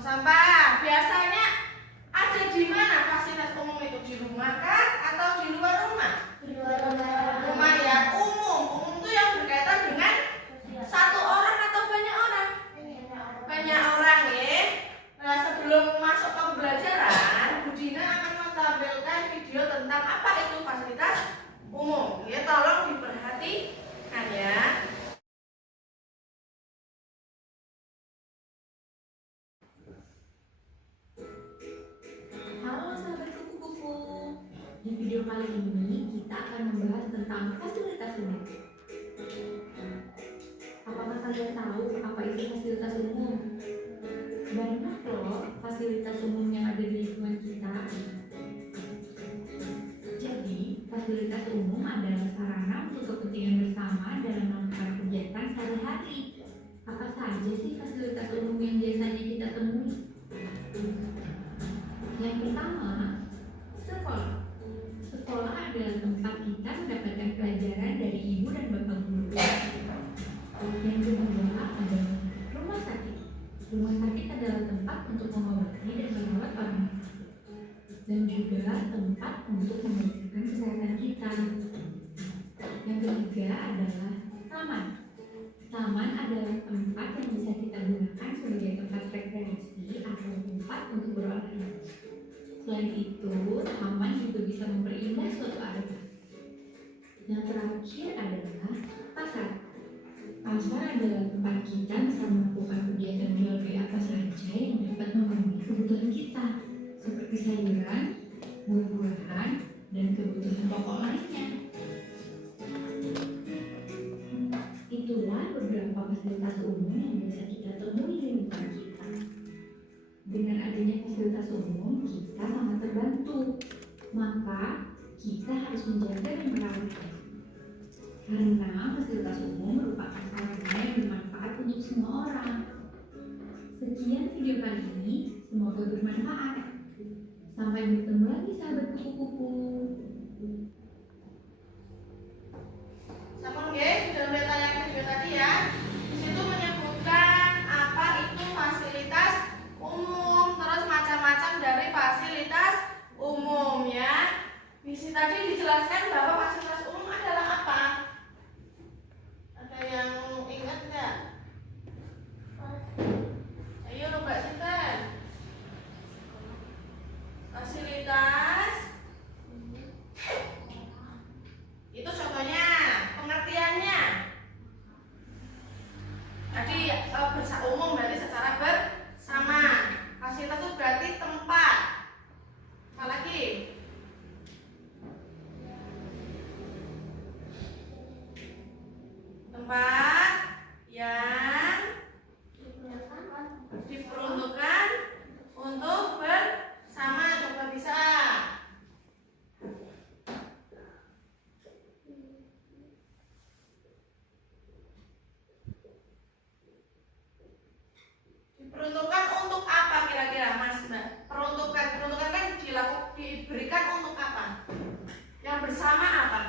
sampah. Biasanya ada di mana fasilitas umum itu? Di rumah kah atau di luar rumah? Di luar rumah. Rumah ya, umum. Umum itu yang berkaitan dengan satu orang atau banyak orang? Banyak orang ya. Nah, sebelum masuk ke pembelajaran, Bu Dina akan menampilkan video tentang apa itu fasilitas umum. Ya, tolong diperhatikan ya. Halo sahabat kupu-kupu. Di video kali ini kita akan membahas tentang fasilitas umum. Apakah kalian tahu apa itu fasilitas umum? Banyak loh fasilitas umum yang ada di lingkungan kita. Jadi, fasilitas umum adalah sarana untuk kepentingan bersama dalam melakukan kegiatan sehari-hari. Apa saja sih fasilitas umum yang biasanya kita temui? Yang pertama, sekolah. Sekolah adalah tempat kita mendapatkan pelajaran dari ibu dan bapak guru. Yang kedua adalah rumah sakit. Rumah sakit adalah tempat untuk mengobati dan merawat orang sakit, dan juga tempat untuk memeriksakan kesehatan kita. Yang ketiga adalah taman. Taman adalah tempat yang bisa kita gunakan sebagai tempat rekreasi atau tempat untuk berolahraga. Selain itu, taman juga bisa memperindah suatu area. Yang terakhir adalah pasar. Pasar adalah tempat kita bisa melakukan kegiatan jual beli apa saja yang dapat memenuhi kebutuhan kita, seperti sayuran, buah-buahan, dan kebutuhan pokok lainnya. Itulah beberapa fasilitas umum yang bisa kita temui di lingkungan kita. Dengan adanya fasilitas umum, kita sangat terbantu. Maka, kita harus menjaga dan merawatnya. Karena fasilitas umum merupakan sarana yang bermanfaat untuk semua orang. Sekian video kali ini, semoga bermanfaat. Sampai bertemu lagi sahabat kupu-kupu. Sampun nggih, sudah mulai tayang video tadi ya. Di situ menyebutkan apa itu fasilitas umum, terus macam-macam dari fasilitas umum ya. Di sini tadi dijelaskan bahwa fasilitas umum adalah apa? Ada yang ingat nggak? Ayo Mbak Sinten. Fasilitas itu contohnya, pengertiannya. Tadi umum berarti secara bersama. Fasilitas itu berarti tempat. Apa lagi? Tempat yang diperuntukkan untuk bersama. Coba bisa. Diperuntukkan untuk apa kira-kira Mas Mbak? Peruntukan kan diberikan untuk apa? Yang bersama apa?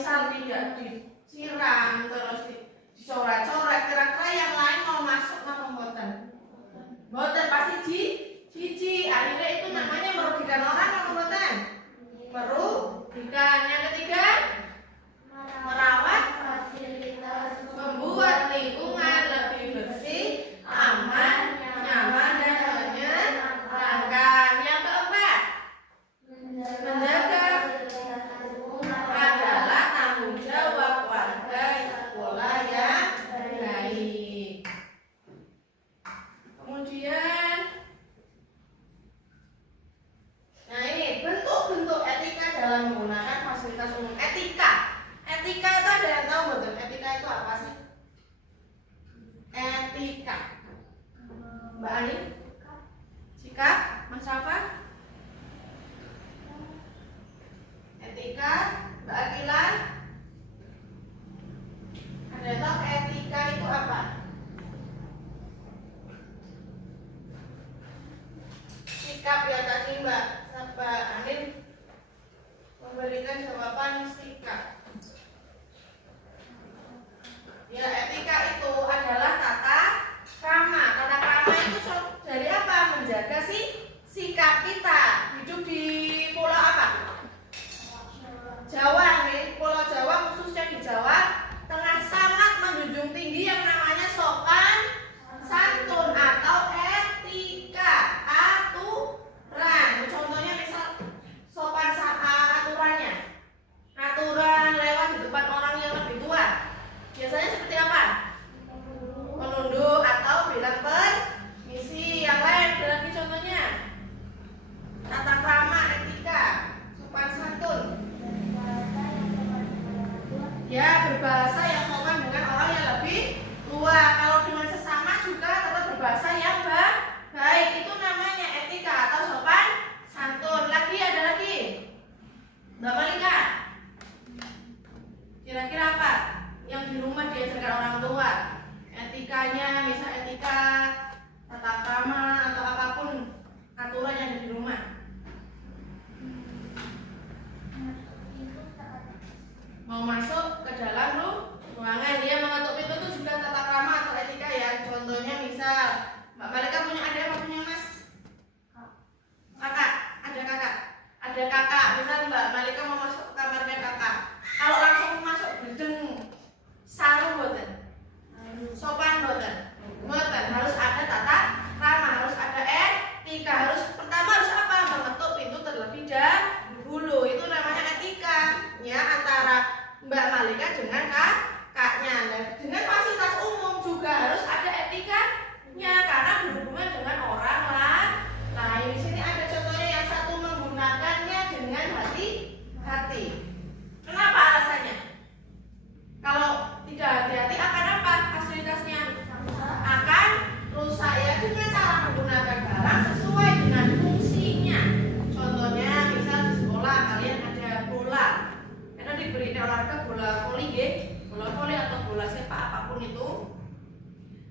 misal tidak disiram terus dicoret-coret, kira-kira yang lain mau masuk apa mboten? Mboten, pasti jijik. Akhirnya itu namanya merugikan orang apa mboten? Merugikan. Yang ketiga, merawat fasilitas, membuat lingkungan lebih bersih, aman, nyaman, dan menyenangkan. Yang keempat, menjaga adalah tanggung jawab warga sekolah yang baik. Kemudian, nah ini bentuk-bentuk etika dalam menggunakan fasilitas umum. Etika itu ada yang tahu betul? Etika itu apa sih? Etika. Mbak Ani? Sikap? Mas Safa? Etika? Mbak Akila? Ada yang tahu etika itu apa? Sikap ya tadi Mbak Anin memberikan jawaban sikap. Ya, etika itu adalah tata krama. Tata krama itu dari apa? Menjaga sikap kita. Hidup di pulau apa? Jawa nih, Pulau Jawa khususnya di Jawa Tengah sangat menjunjung tinggi yang namanya sopan santun atau etika, aturan. Contohnya misal sopan aturannya, aturan lewat di depan orang yang lebih tua. Biasanya seperti apa? Menunduk atau bilang permisi. Yang lain lagi contohnya tata krama, etika, sopan santun. Ya, berbahasa yang sopan dengan orang yang lebih tua. Kalau dengan sesama juga tetap berbahasa yang baik. Itu namanya etika atau sopan santun. Ada lagi. Mbak Malika, kira-kira apa yang di rumah diajarkan orang tua? Etikanya, misal etika, tata krama atau apapun aturan yang di rumah. Mau masuk ke dalam ruangan, dia mengetuk pintu itu juga tata krama atau etika ya. Contohnya misal Mbak Malika punya adik apa punya mas? Kakak, ada kakak. Misal Mbak Malika mau masuk ke kamarnya kakak, kalau langsung masuk gedeng saru boten, sopan boten, harus ada tata krama, harus ada etika. Pertama harus apa? Mengetuk pintu terlebih dahulu. Itu namanya etika ya, antara Mbak Malika dengan kakaknya. Nah, dengan fasilitas umum juga harus ada etikanya karena berhubungan dengan orang lain. Di sini ada contohnya, yang satu menggunakannya dengan hati-hati. Kenapa alasannya? Kalau tidak hati-hati akan apa? Fasilitasnya akan rusak ya, dengan cara menggunakan barang sesuai dengan fungsinya. Contohnya misal di sekolah kalian ada bola, karena diberi olahraga bola voli bola voli atau bola sepak apapun itu.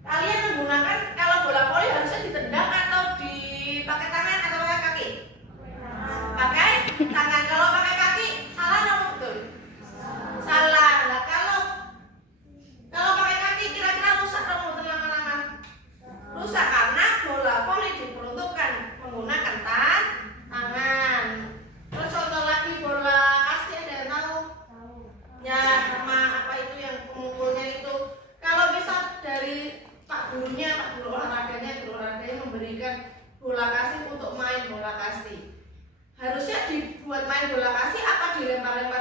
Kalian menggunakan, kalau bola voli harusnya ditendang atau dipakai tangan atau pakai kaki? Pakai tangan. Kalau pakai kaki salah atau betul? Salah. Nah, kalau pakai kaki kira-kira rusak atau betul lama-lama? Rusak karena bola voli diperuntukkan menggunakan tangan. Terus contoh lagi bola kasti, ada yang tahu? Ya, sama apa itu yang pemukulnya itu. Kalau misal dari Pak guru olahraganya memberikan bola kasti untuk main bola kasti, harusnya dibuat main bola kasti apa dilempar-lempar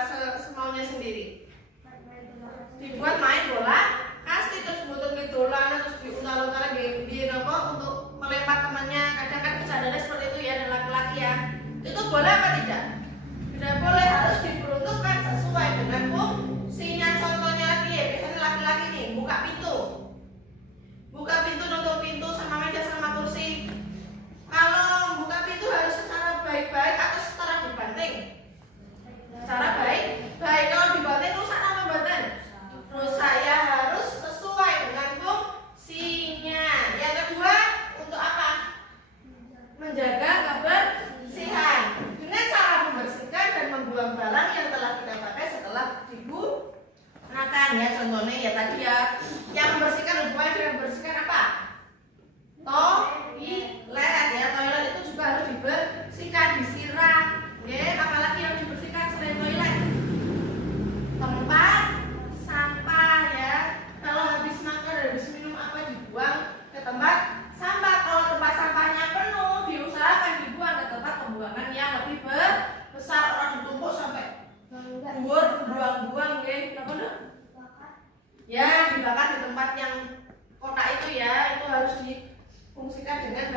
ya, contohnya ya tadi ya. Yang membersihkan hubungannya dengan membersihkan apa? Toilet ya, toilet itu juga harus dibersihkan, disiram. Ya, apalagi yang dibersihkan selain toilet? Tempat sampah ya. Kalau habis makan, habis minum apa dibuang ke tempat sampah. Kalau tempat sampahnya penuh, diusahakan dibuang ke tempat pembuangan yang lebih besar. Orang ditumpuk sampai buang-buang ya. Apa nih? Ya, dibakar di tempat yang kotak itu ya. Itu harus difungsikan dengan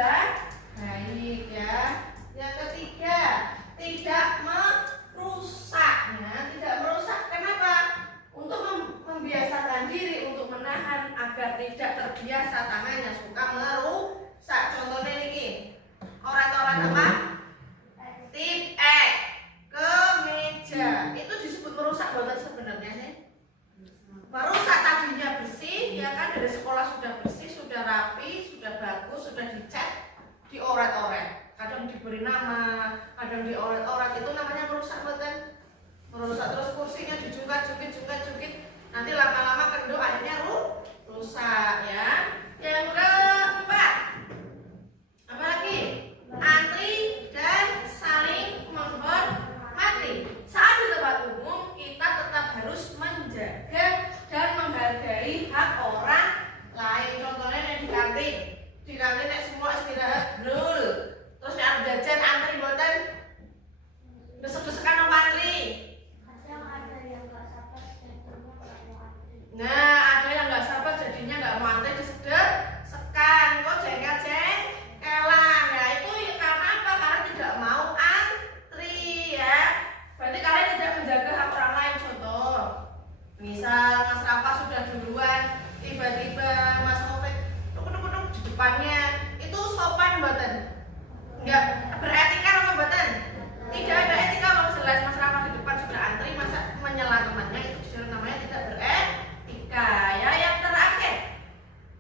baik ya. Yang ketiga, tidak merusak. Nah, tidak merusak kenapa? Untuk membiasakan diri untuk menahan agar tidak terbiasa tangannya suka merusak. Contohnya ini, orat-orat apa? Tip kemeja. Itu disebut merusak bukan sebenarnya sih? Merusak tadinya bersih, ya kan, dari sekolah sudah bersih, sudah rapi, sudah bagus, sudah dicat, dioret-oret. Kadang diberi nama, kadang dioret-oret. Itu namanya merusak, betul? Merusak. Terus kursinya dijungkat-jungkit, nanti lama-lama kendor, akhirnya rusak ya. Yang keempat, apa lagi? Antri dan saling menghormati. Saat di tempat umum kita tetap harus menjaga dan menghargai hak orang lain. Contohnya yang di kantin semua istirahat dulu. Terus yang jajan antri boten, desek-desekan sama antri. Nah, ada yang nggak sabar jadinya nggak mau antri, desek-desekan. Kok jengkel-jengkelan ya, itu karena apa? Karena tidak mau antri ya. Berarti kalian tidak menjaga hak orang lain. Contoh, misal Mas Rafa sudah duluan, tiba-tiba Mas Taufik duduk di depannya, itu sopan mboten? Enggak beretika apa mboten? Tidak ada etika. Kalau jelas Mas Rafa di depan sudah antri, masa menyela temannya, itu justru namanya tidak beretika ya. Yang terakhir,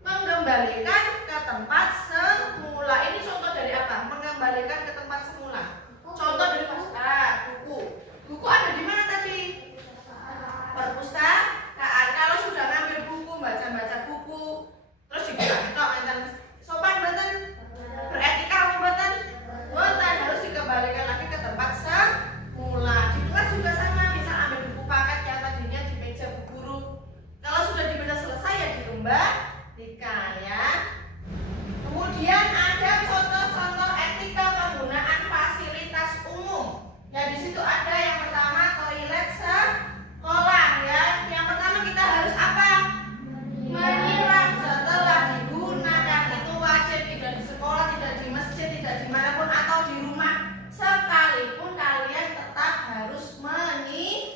mengembalikan ke tempat semula. Ini contoh dari apa? Mengembalikan ke tempat semula. Contoh dari buku ada di mana tadi? Perpustakaan. Kalau sudah ngambil buku, baca buku, terus dibuka sopan mboten? Beretika apa mboten? Mboten, harus dikembalikan lagi ke tempat semula. Di kelas juga sama, misal ambil buku paket yang tadinya di meja bu guru, kalau sudah dibaca selesai ya dikembalikan ya. Kemudian ada contoh-contoh etika penggunaan fasilitas umum. Ya, di situ ada yang pertama toilet sekolah ya. Yang pertama kita harus apa? Menyiram setelah digunakan. Itu wajib, tidak di sekolah, tidak di masjid, tidak dimanapun atau di rumah sekalipun kalian tetap harus menyiramnya.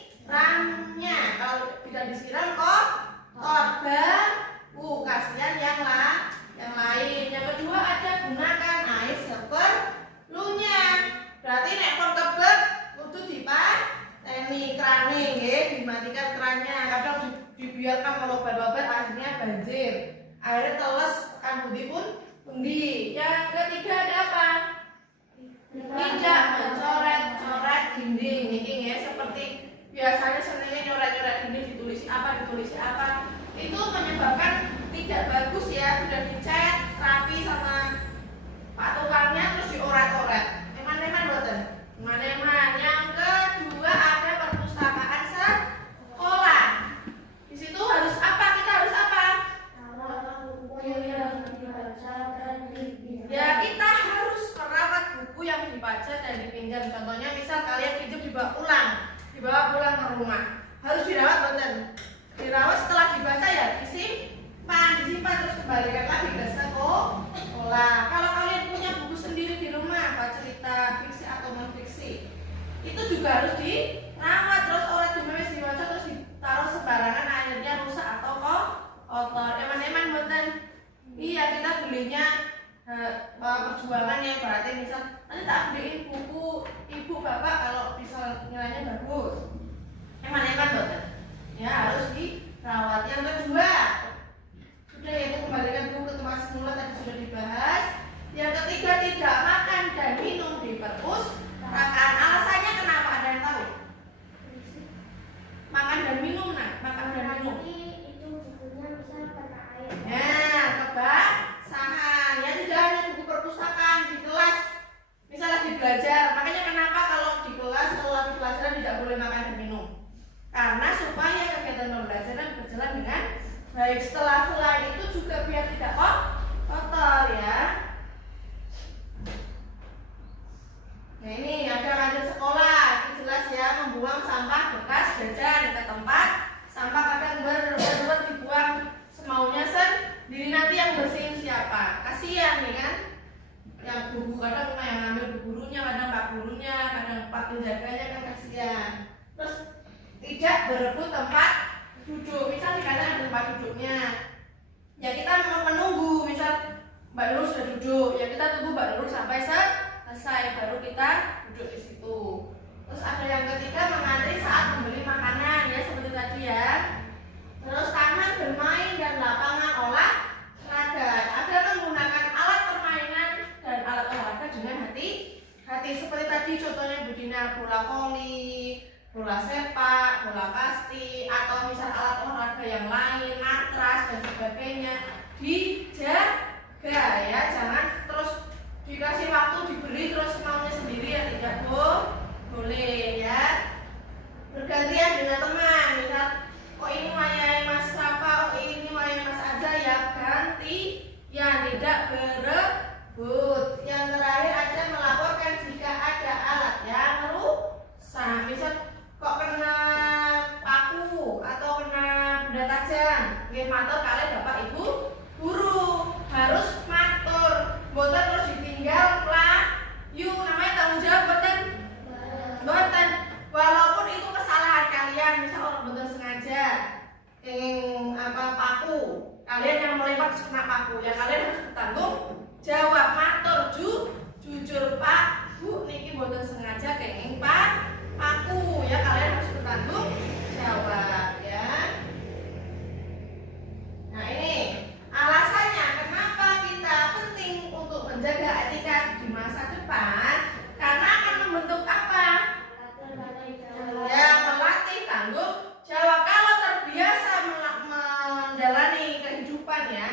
Kalau tidak disiram kotor, bau, kasihan yang lain. Yang kedua ada gunakan air seperlunya. Berarti nek pon kebek kudu dipateni krane nggih, dimatikan kerannya. Kadang dibiarkan melobat-lobat akhirnya banjir. Airnya teles kan pundi. Yang ketiga ada apa? Tidak mencoret-coret dinding. Ini ya, seperti biasanya senengnya nyoret-nyoret dinding, ditulisi apa. Itu menyebabkan tidak bagus ya, sudah dicat rapi sama Pak tukangnya terus dioret-oret. Eman-eman boten? Eman-eman. Yang kedua ada perpustakaan sekolah. Di situ harus apa? Kita harus apa? Ya, kita harus merawat buku yang dibaca dan dipinjam. Contohnya misal kalian pinjam dibawa pulang ke rumah. Harus dirawat boten? Dirawat, setelah dibaca ya disimpan terus kembalikan lagi ke sekolah. Kalau kalian punya buku sendiri di rumah, apa cerita fiksi atau non fiksi, itu juga harus dirawat. Terus oleh dimemes dibaca terus ditaruh sembarangan, akhirnya rusak atau kotor. Eman-eman boten? Iya, kita belinya perjuangan ya. Berarti misal nanti tak beliin buku ibu bapak kalau bisa nilainya bagus. Eman-eman boten? Ya, harus dirawat. Yang kedua, sudah yaitu kembalikan buku ke tempat semula, tadi sudah dibahas. Yang ketiga, tidak makan dan minum di perpustakaan. Alasannya kenapa? Ada yang tahu? Makan dan minum, makan dan minum. Baik, setelah selain itu juga biar tidak kotor ya. Nah ini ada kantin sekolah, ini jelas ya, membuang sampah bekas jajan ke tempat sampah kadang dibuang semaunya sendiri, nanti yang bersihin siapa? Kasihan nih kan, yang buku kadang yang ngambil bu gurunya, kadang pak gurunya, kadang pak penjaganya kan kasihan. Terus tidak berebut tempat duduk, misal di sana ada tempat duduknya, ya kita mau menunggu, misal Mbak Nurul sudah duduk, ya kita tunggu Mbak Nurul sampai selesai baru kita duduk di situ. Terus ada yang ketiga, mengantri saat membeli makanan ya seperti tadi ya. Terus taman bermain dan lapangan olahraga, ada menggunakan alat permainan dan alat olahraga dengan hati-hati seperti tadi contohnya Bu Dina, bola voli, bola sepak, bola kasti, atau misal alat olahraga yang lain, matras dan sebagainya, dijaga ya, jangan terus dikasih waktu diberi terus maunya sendiri ya, tidak boleh ya. Bergantian dengan teman, misal oh ini mainnya Mas Rafa, oh ini mainnya Mas Aja ya, ganti ya, tidak berebut. Yang terakhir ada melaporkan jika ada alat yang rusak, misal kok kena paku atau kena benda tajam, nggih matur kalih Bapak Ibu guru, harus matur, mboten terus ditinggal playu, namanya tanggung jawab mboten. Walaupun itu kesalahan kalian, misal orang betul sengaja kenging paku, kalian yang melempar kena paku, ya kalian harus bertanggung jawab, matur jujur Pak Bu niki mboten sengaja kenging paku, ya kalian harus bertanggung jawab ya. Nah ini alasannya kenapa kita penting untuk menjaga etika di masa depan, karena akan membentuk apa? Ya, melatih tanggung jawab. Kalau terbiasa menjalani kehidupan ya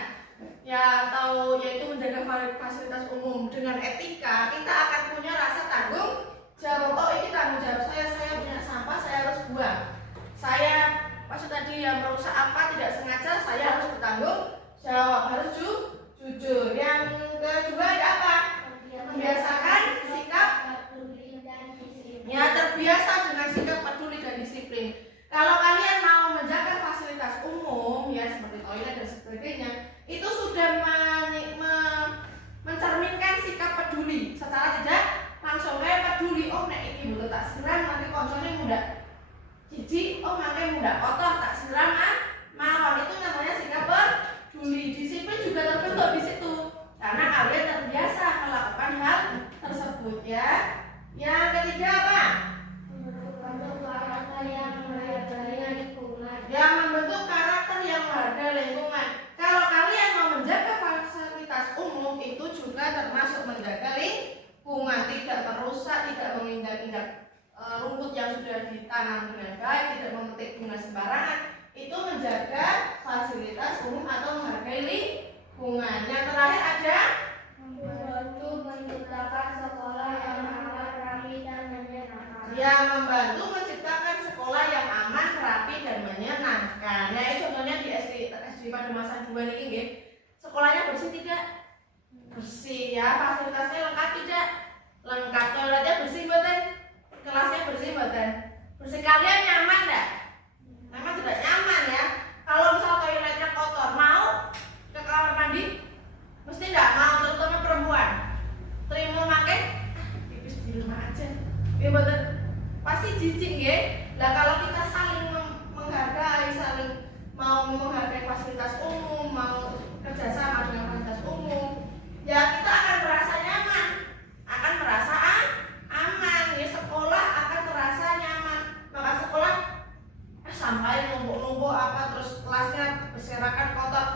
atau yaitu menjaga fasilitas umum dengan etika, kita akan punya rasa tanggung jawab. Oh ini tanggung jawab saya punya sampah, saya harus buang. Saya maksud tadi yang merusak apa tidak sengaja, saya harus bertanggung jawab, harus jujur. Yang kedua ada apa? Membiasakan sikap ya, terbiasa dengan sikap peduli dan disiplin. Kalau kalian mau menjaga fasilitas umum ya seperti toilet dan sebagainya, itu sudah mencerminkan sikap peduli secara tidak langsung. Kayak peduli, oh nek ini butuh tak siram nanti konsolnya mudah jijik, oh nanti mudah kotor tak siram mawon, itu namanya sikap peduli. Disiplin juga terbentuk di situ karena kalian terbiasa melakukan hal tersebut ya. Yang ketiga apa? Yang membentuk karakter yang menghargai lingkungan. Kalau kalian mau menjaga fasilitas umum, itu juga termasuk menjaga lingkungan, tidak merusak, tidak menginjak-injak rumput yang sudah ditanam dengan baik, tidak memetik bunga sembarangan. Itu menjaga fasilitas umum atau menghargai lingkungan. Yang terakhir ada membantu menciptakan sekolah yang aman, rapi dan menyenangkan. Ya, membantu menciptakan sekolah yang aman, rapi dan menyenangkan. Ya, itu contohnya di SD pada masa 2 ini nggih. Sekolahnya bersih tidak? Bersih ya, fasilitasnya lengkap tidak? Lengkap. Toiletnya bersih mboten? Kelasnya bersih mboten? Bersih. Kalian nyaman enggak? Memang tidak nyaman ya. Kalau misal toiletnya kotor, mau ke kamar mandi? Mesti enggak mau, terutama perempuan. Terima makai pipis di rumah aja. Ya mboten? Pasti jijik nggih. Lah kalau kita saling menghargai, saling mau menghargai fasilitas umum, mau kerjasama dengan fasilitas umum, ya kita akan merasa nyaman, akan merasa aman. Ya sekolah akan terasa nyaman. Maka sekolah sampai numpuk-numpuk apa terus kelasnya berserakan kotor.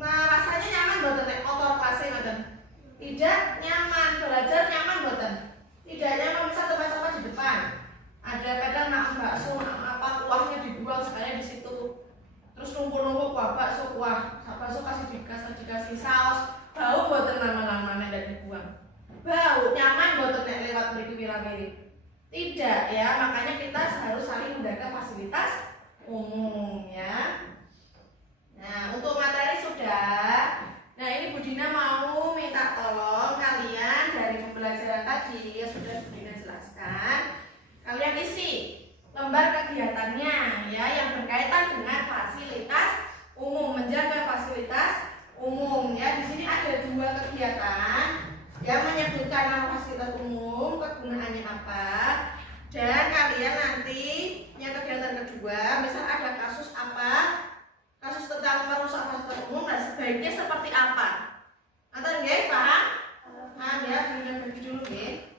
Nah rasanya nyaman mboten nek kotor kelasnya mboten? Tidak nyaman. Belajar nyaman mboten? Tidak nyaman. Bisa tempat sampah di depan. Ada kadang bakso apa kuahnya dibuang sekalian di situ. Terus numpuk-numpuk kuah bakso, bakso dikasih saus. Bau mboten lama-lama nek dibuang. Bau nyaman mboten nek lewat mriki pirang-pirang? Tidak ya, makanya kita harus saling menjaga fasilitas umum ya. kegiatannya ya yang berkaitan dengan fasilitas umum, menjaga fasilitas umum ya. Di sini ada 2 kegiatan yang menyebutkan nama fasilitas umum, kegunaannya apa, dan kalian nanti yang kegiatan kedua, misal ada kasus apa, kasus tentang merusak fasilitas umum, dan sebaiknya seperti apa. Atau nggih, paham? Paham ya, dengan bagi dulu nggih.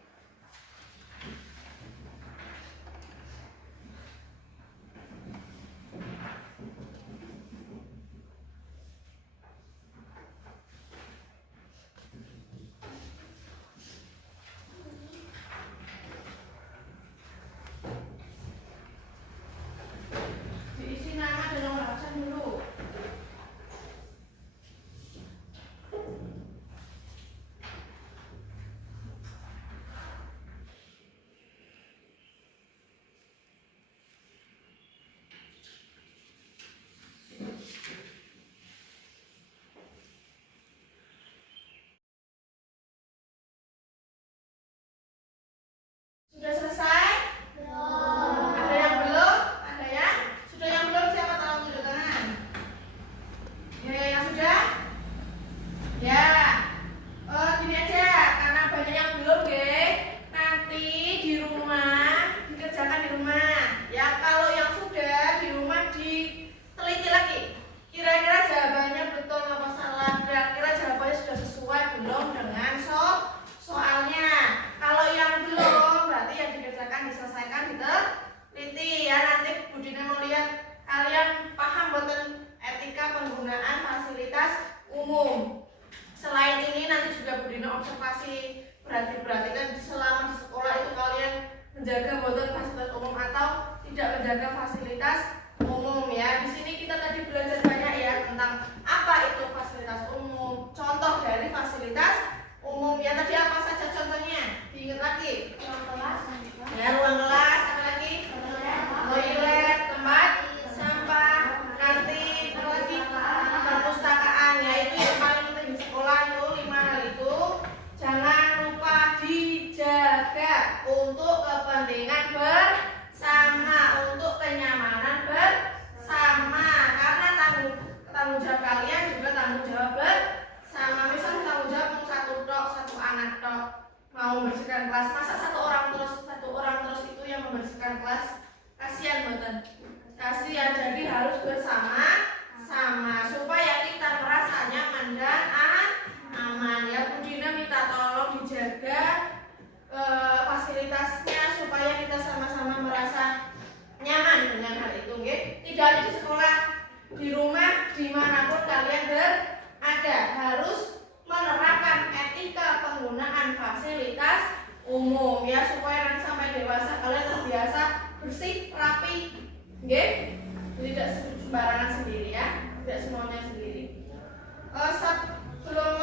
Diisi nama dan nomor absen dulu. Sudah selesai? Ada yang belum? Ada yang? Sudah yang belum siapa tolong tunjuk tangan? Ya, yang sudah? Ya. Gini aja, karena banyak yang belum, deh. Nanti di rumah dikerjakan di rumah. Ya, kalau yang sudah di rumah diteliti lagi. Kira-kira jawabannya betul apa salah? Kira-kira jawabannya sudah sesuai belum dengan soalnya? Kalau yang belum, berarti yang dikerjakan diselesaikan diteliti ya. Nanti Bu Dina mau lihat kalian paham boten etika penggunaan fasilitas umum. Selain ini nanti juga Bu Dina observasi, perhatikan selama di sekolah itu kalian menjaga boten fasilitas umum atau tidak menjaga fasilitas umum ya. Di sini kita tadi belajar banyak ya tentang apa itu fasilitas umum, contoh dari fasilitas umum ya. Tadi apa saja contohnya? Diingat lagi. Ya, ruang kelas, apa lagi? Toilet, tempat sampah, kantin, apa lagi? Perpustakaan ya, itu yang paling penting di sekolah itu 5 hal itu. Jangan lupa dijaga untuk kepentingan bersama, untuk kenyamanan bersama. Karena tanggung jawab kalian juga tanggung jawab bersama. Misal tanggung jawab satu anak tok mau membersihkan kelas, masa satu orang terus itu yang membersihkan kelas, kasihan boten, kasihan. Jadi harus bersama sama supaya kita merasa nyaman dan aman ya. Bu Dina minta tolong dijaga fasilitasnya supaya kita sama-sama merasa nyaman dengan hal itu nggih. Tidak hanya di sekolah, di rumah, dimanapun kalian berada harus menerapkan etika penggunaan fasilitas umum ya, supaya nanti sampai dewasa kalian terbiasa bersih, rapi, nggih. Tidak sembarangan sendiri ya, tidak semuanya sendiri. Sebelum